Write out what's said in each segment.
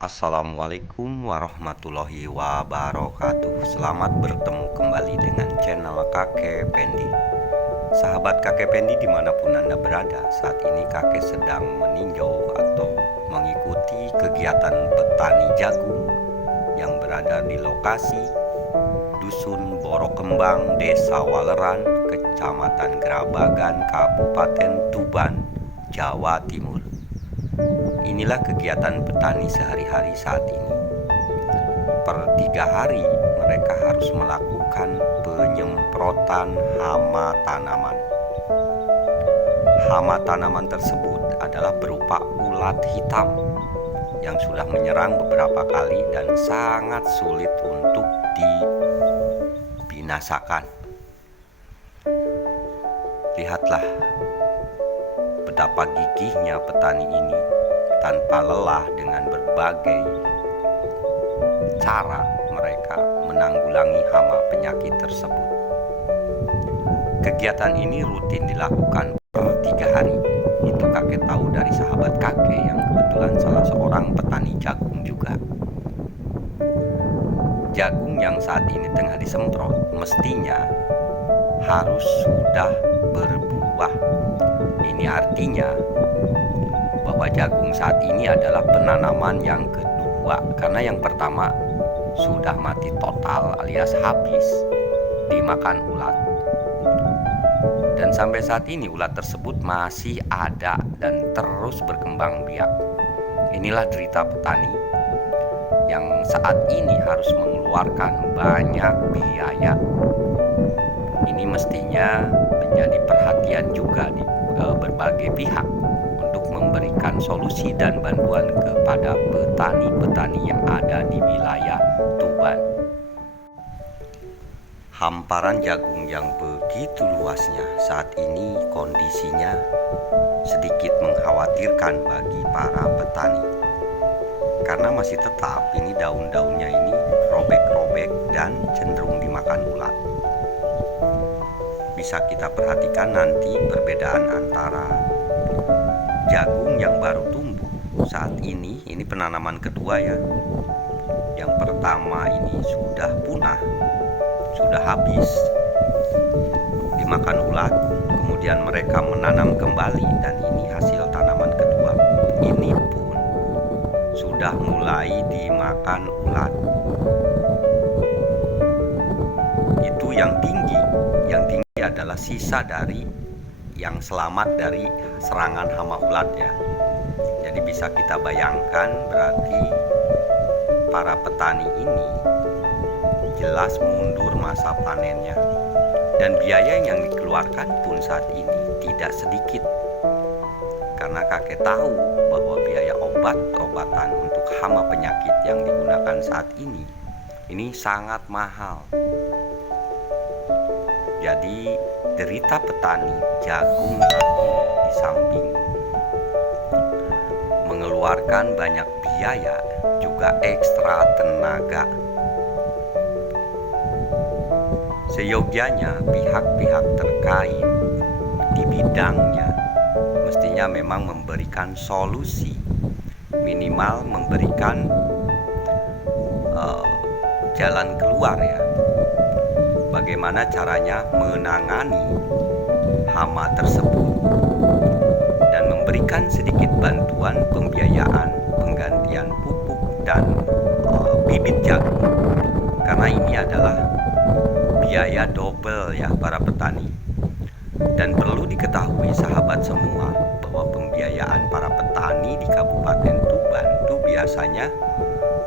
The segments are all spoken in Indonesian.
Assalamualaikum warahmatullahi wabarakatuh. Selamat bertemu kembali dengan channel Kakek Pendi. Sahabat Kakek Pendi dimanapun Anda berada, saat ini kakek sedang meninjau atau mengikuti kegiatan petani jagung yang berada di lokasi Dusun Borokembang, Desa Waleran, Kecamatan Grabagan, Kabupaten Tuban, Jawa Timur. Inilah kegiatan petani sehari-hari saat ini. Per 3 hari mereka harus melakukan penyemprotan hama tanaman. Hama tanaman tersebut adalah berupa ulat hitam yang sudah menyerang beberapa kali dan sangat sulit untuk dibinasakan. Lihatlah betapa gigihnya petani ini tanpa lelah dengan berbagai cara mereka menanggulangi hama penyakit tersebut. Kegiatan ini rutin dilakukan per 3 hari. Itu kakek tahu dari sahabat kakek yang kebetulan salah seorang petani jagung juga. Jagung yang saat ini tengah disemprot mestinya harus sudah berbuah. Ini artinya bahwa jagung saat ini adalah penanaman yang kedua, karena yang pertama sudah mati total alias habis dimakan ulat. Dan sampai saat ini ulat tersebut masih ada dan terus berkembang biak. Inilah derita petani yang saat ini harus mengeluarkan banyak biaya. Ini mestinya menjadi perhatian juga di berbagai pihak untuk memberikan solusi dan bantuan kepada petani-petani yang ada di wilayah Tuban. Hamparan jagung yang begitu luasnya saat ini kondisinya sedikit mengkhawatirkan bagi para petani, karena masih tetap ini daun-daunnya ini robek-robek dan cenderung dimakan ulat. Bisa kita perhatikan nanti perbedaan antara jagung yang baru tumbuh saat ini penanaman kedua ya. Yang pertama ini sudah punah, sudah habis dimakan ulat, kemudian mereka menanam kembali dan ini hasil tanaman kedua. Ini pun sudah mulai dimakan ulat. Itu yang tinggi adalah sisa dari yang selamat dari serangan hama ulat ya. Jadi bisa kita bayangkan berarti para petani ini jelas mundur masa panennya, dan biaya yang dikeluarkan pun saat ini tidak sedikit, karena kakek tahu bahwa biaya obat-obatan untuk hama penyakit yang digunakan saat ini sangat mahal. Jadi derita petani jagung di samping mengeluarkan banyak biaya, juga ekstra tenaga. Seyogyanya pihak-pihak terkait di bidangnya mestinya memang memberikan solusi, minimal memberikan jalan keluar ya. Bagaimana caranya menangani hama tersebut dan memberikan sedikit bantuan pembiayaan penggantian pupuk dan bibit jagung, karena ini adalah biaya double ya para petani. Dan perlu diketahui sahabat semua bahwa pembiayaan para petani di Kabupaten Tuban itu biasanya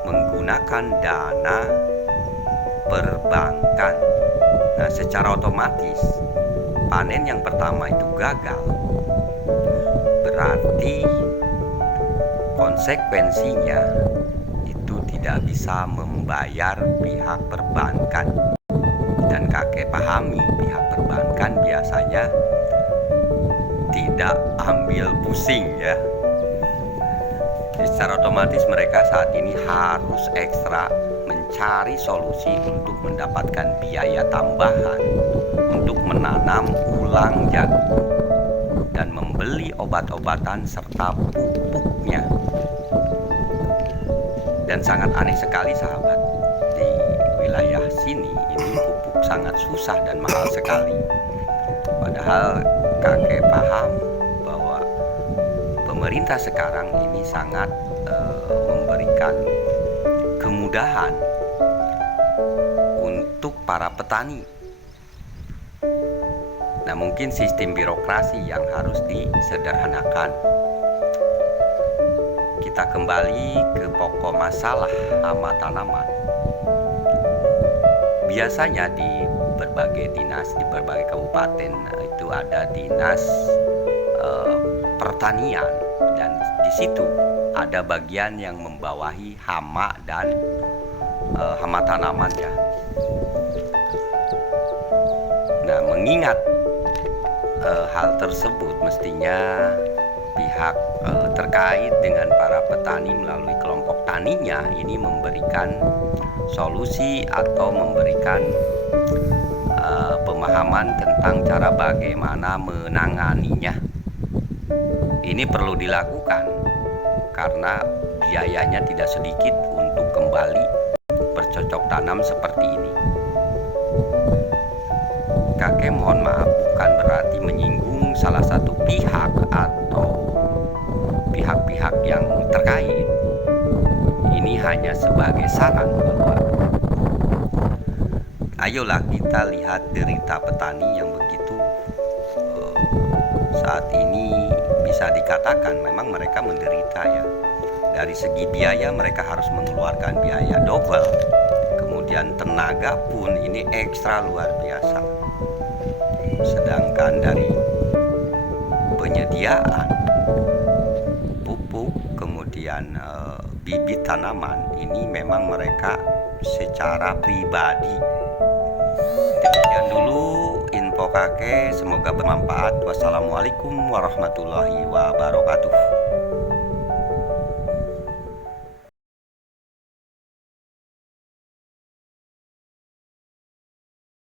menggunakan dana perbankan. Nah, secara otomatis panen yang pertama itu gagal. Berarti konsekuensinya itu tidak bisa membayar pihak perbankan. Dan kakek pahami pihak perbankan biasanya tidak ambil pusing ya. Jadi secara otomatis mereka saat ini harus ekstra mencari solusi untuk mendapatkan biaya tambahan untuk menanam ulang jagung dan membeli obat-obatan serta pupuknya. Dan sangat aneh sekali sahabat, di wilayah sini ini pupuk sangat susah dan mahal sekali. Padahal kakek paham bahwa pemerintah sekarang ini sangat memberikan kemudahan untuk para petani. Nah, mungkin sistem birokrasi yang harus disederhanakan. Kita kembali ke pokok masalah hama tanaman. Biasanya di berbagai dinas, di berbagai kabupaten itu ada dinas pertanian, dan di situ ada bagian yang membawahi hama dan hama tanaman ya. Nah, mengingat hal tersebut, mestinya pihak terkait dengan para petani melalui kelompok taninya ini memberikan solusi atau memberikan pemahaman tentang cara bagaimana menanganinya. Ini perlu dilakukan karena biayanya tidak sedikit untuk kembali bercocok tanam seperti ini. Kakek mohon maaf, bukan berarti menyinggung salah satu pihak atau pihak-pihak yang terkait. Ini hanya sebagai saran bahwa ayolah kita lihat derita petani yang begitu saat ini bisa dikatakan memang mereka menderita ya. Dari segi biaya mereka harus mengeluarkan biaya double. Kemudian tenaga pun ini ekstra luar biasa. Sedangkan dari penyediaan pupuk, kemudian bibit tanaman, ini memang mereka secara pribadi. Demikian dulu info kakek, semoga bermanfaat. Wassalamualaikum warahmatullahi wabarakatuh.